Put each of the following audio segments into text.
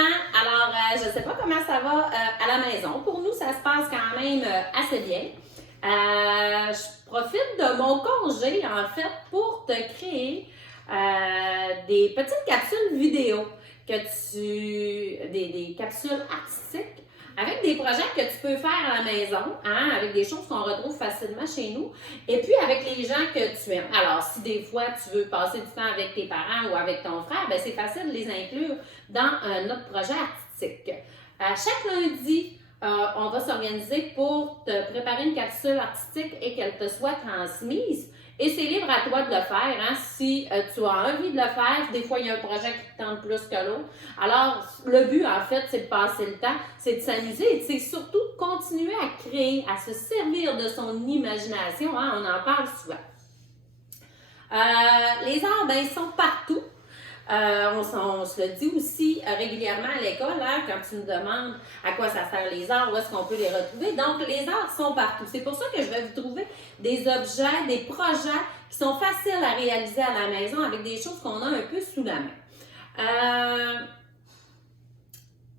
hein? Alors, je ne sais pas comment ça va à la maison. Pour nous, ça se passe quand même assez bien. Je profite de mon congé, en fait, pour te créer des petites capsules vidéo, des capsules artistiques avec des projets que tu peux faire à la maison, hein, avec des choses qu'on retrouve facilement chez nous, et puis avec les gens que tu aimes. Alors, si des fois tu veux passer du temps avec tes parents ou avec ton frère, ben c'est facile de les inclure dans notre projet artistique. Chaque lundi, on va s'organiser pour te préparer une capsule artistique et qu'elle te soit transmise. Et c'est libre à toi de le faire, hein, si tu as envie de le faire. Des fois, il y a un projet qui te tente plus que l'autre. Alors, le but, en fait, c'est de passer le temps, c'est de s'amuser et c'est surtout de continuer à créer, à se servir de son imagination. Hein, on en parle souvent. Les arts, ben, ils sont partout. On se le dit aussi régulièrement à l'école, hein, quand tu nous demandes à quoi ça sert les arts, où est-ce qu'on peut les retrouver. Donc, les arts sont partout. C'est pour ça que je vais vous trouver des objets, des projets qui sont faciles à réaliser à la maison avec des choses qu'on a un peu sous la main.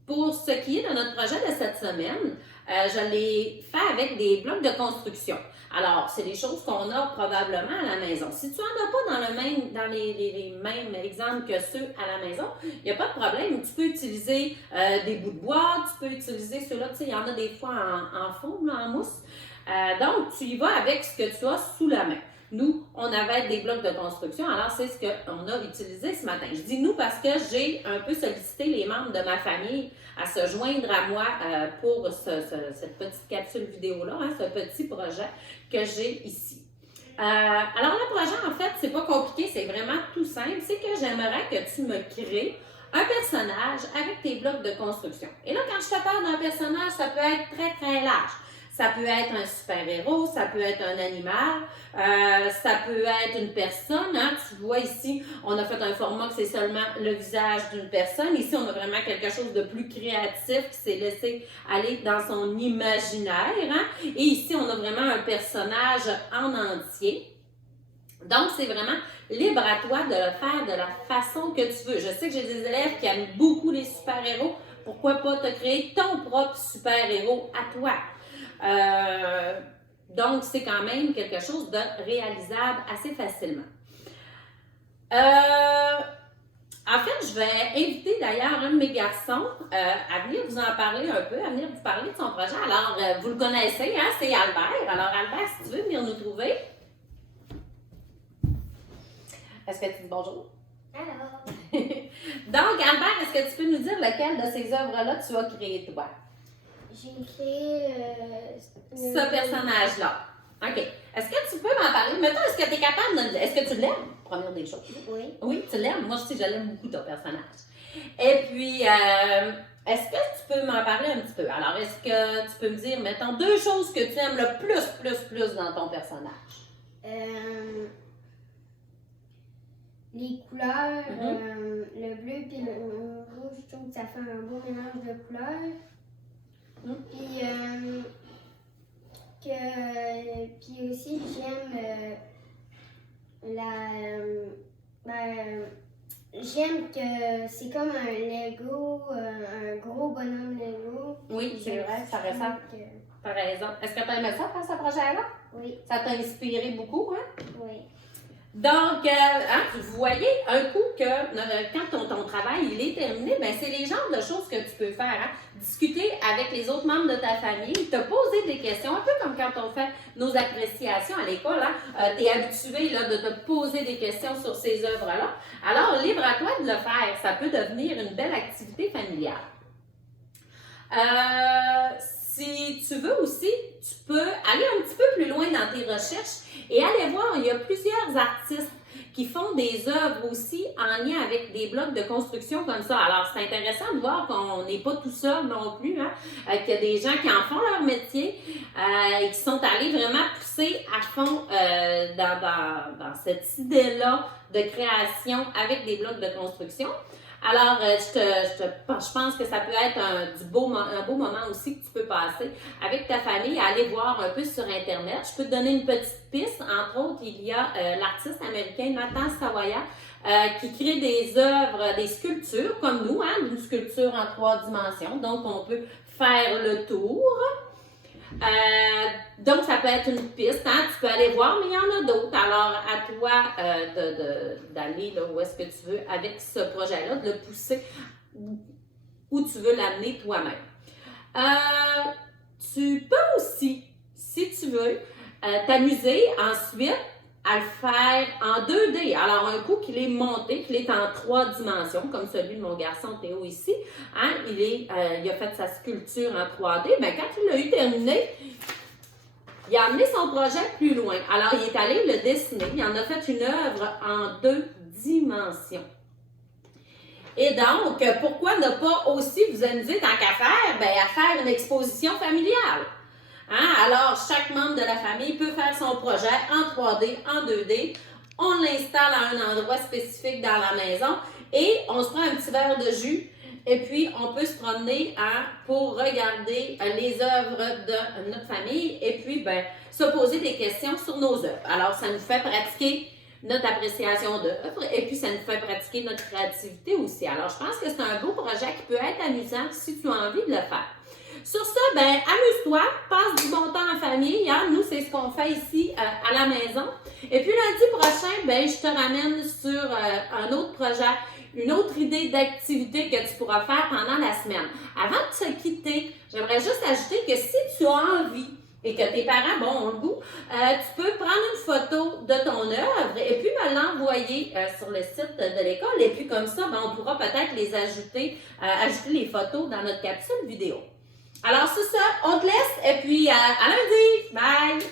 Pour ce qui est de notre projet de cette semaine, je l'ai fait avec des blocs de construction. Alors, c'est des choses qu'on a probablement à la maison. Si tu n'en as pas dans les mêmes exemples que ceux à la maison, il n'y a pas de problème. Tu peux utiliser des bouts de bois, tu peux utiliser ceux-là, tu sais, il y en a des fois en fond, en mousse. Donc, tu y vas avec ce que tu as sous la main. Nous, on avait des blocs de construction, alors c'est ce qu'on a utilisé ce matin. Je dis nous parce que j'ai un peu sollicité les membres de ma famille à se joindre à moi pour cette petite capsule vidéo-là, hein, ce petit projet que j'ai ici. Alors le projet, en fait, c'est pas compliqué, c'est vraiment tout simple. C'est que j'aimerais que tu me crées un personnage avec tes blocs de construction. Et là, quand je te parle d'un personnage, ça peut être très, très large. Ça peut être un super-héros, ça peut être un animal, ça peut être une personne. Hein? Tu vois ici, on a fait un format que c'est seulement le visage d'une personne. Ici, on a vraiment quelque chose de plus créatif qui s'est laissé aller dans son imaginaire. Hein? Et ici, on a vraiment un personnage en entier. Donc, c'est vraiment libre à toi de le faire de la façon que tu veux. Je sais que j'ai des élèves qui aiment beaucoup les super-héros. Pourquoi pas te créer ton propre super-héros à toi? Donc, c'est quand même quelque chose de réalisable assez facilement. En fait, je vais inviter d'ailleurs un de mes garçons à venir vous en parler un peu, à venir vous parler de son projet. Alors, vous le connaissez, hein, c'est Albert. Alors, Albert, si tu veux venir nous trouver. Est-ce que tu dis bonjour? Alors. Donc, Albert, est-ce que tu peux nous dire lequel de ces œuvres-là tu as créé toi? J'ai créé ce personnage-là. OK. Est-ce que tu peux m'en parler? Mettons, est-ce que tu es capable de... Est-ce que tu l'aimes? Première des choses. Oui. Oui, tu l'aimes? Moi aussi, je l'aime beaucoup, ton personnage. Et puis, est-ce que tu peux m'en parler un petit peu? Alors, est-ce que tu peux me dire, mettons, deux choses que tu aimes le plus dans ton personnage? Les couleurs, le bleu et le rouge, je trouve que ça fait un beau mélange de couleurs. Puis aussi, j'aime j'aime que c'est comme un Lego, un gros bonhomme Lego. Oui, c'est vrai, ça ressemble. T'as raison. Est-ce que tu as aimé ça faire ce projet-là? Oui. Ça t'a inspiré beaucoup, hein? Oui. Donc, hein, vous voyez un coup que quand ton travail il est terminé, ben c'est les genres de choses que tu peux faire. Hein? Discuter avec les autres membres de ta famille, te poser des questions, un peu comme quand on fait nos appréciations à l'école. Hein? Tu es habitué là, de te poser des questions sur ces œuvres-là. Alors, libre à toi de le faire. Ça peut devenir une belle activité familiale. Si tu veux aussi, tu peux aller un petit peu plus loin dans tes recherches et aller voir, il y a plusieurs artistes qui font des œuvres aussi en lien avec des blocs de construction comme ça. Alors, c'est intéressant de voir qu'on n'est pas tout seul non plus, hein, qu'il y a des gens qui en font leur métier et qui sont allés vraiment pousser à fond dans cette idée-là de création avec des blocs de construction. Alors, je pense que ça peut être un beau moment aussi que tu peux passer avec ta famille à aller voir un peu sur Internet. Je peux te donner une petite piste. Entre autres, il y a l'artiste américain Nathan Sawaya qui crée des œuvres, des sculptures, comme nous, hein, une sculpture en 3 dimensions. Donc, on peut faire le tour. Donc, ça peut être une piste, hein, tu peux aller voir, mais il y en a d'autres. Alors, à toi d'aller là où est-ce que tu veux avec ce projet-là, de le pousser où tu veux l'amener toi-même. Tu peux aussi, si tu veux, t'amuser ensuite à le faire en 2D. Alors, un coup qu'il est monté, qu'il est en 3 dimensions, comme celui de mon garçon Théo ici, hein, il a fait sa sculpture en 3D, bien, quand il l'a eu terminé, il a amené son projet plus loin. Alors, il est allé le dessiner, il en a fait une œuvre en 2 dimensions. Et donc, pourquoi ne pas aussi vous amuser tant qu'à faire, bien, à faire une exposition familiale? Hein? Alors, chaque membre de la famille peut faire son projet en 3D, en 2D. On l'installe à un endroit spécifique dans la maison et on se prend un petit verre de jus et puis on peut se promener pour regarder les œuvres de notre famille et puis ben, se poser des questions sur nos œuvres. Alors, ça nous fait pratiquer notre appréciation d'œuvres et puis ça nous fait pratiquer notre créativité aussi. Alors, je pense que c'est un beau projet qui peut être amusant si tu as envie de le faire. Sur ça, ben, amuse-toi, passe du bon temps en famille. Hein? Nous, c'est ce qu'on fait ici à la maison. Et puis lundi prochain, ben, je te ramène sur un autre projet, une autre idée d'activité que tu pourras faire pendant la semaine. Avant de te quitter, j'aimerais juste ajouter que si tu as envie et que tes parents ont le goût, tu peux prendre une photo de ton œuvre et puis me l'envoyer sur le site de l'école. Et puis comme ça, ben, on pourra peut-être les ajouter les photos dans notre capsule vidéo. Alors, c'est ça, on te laisse et puis à lundi. Bye!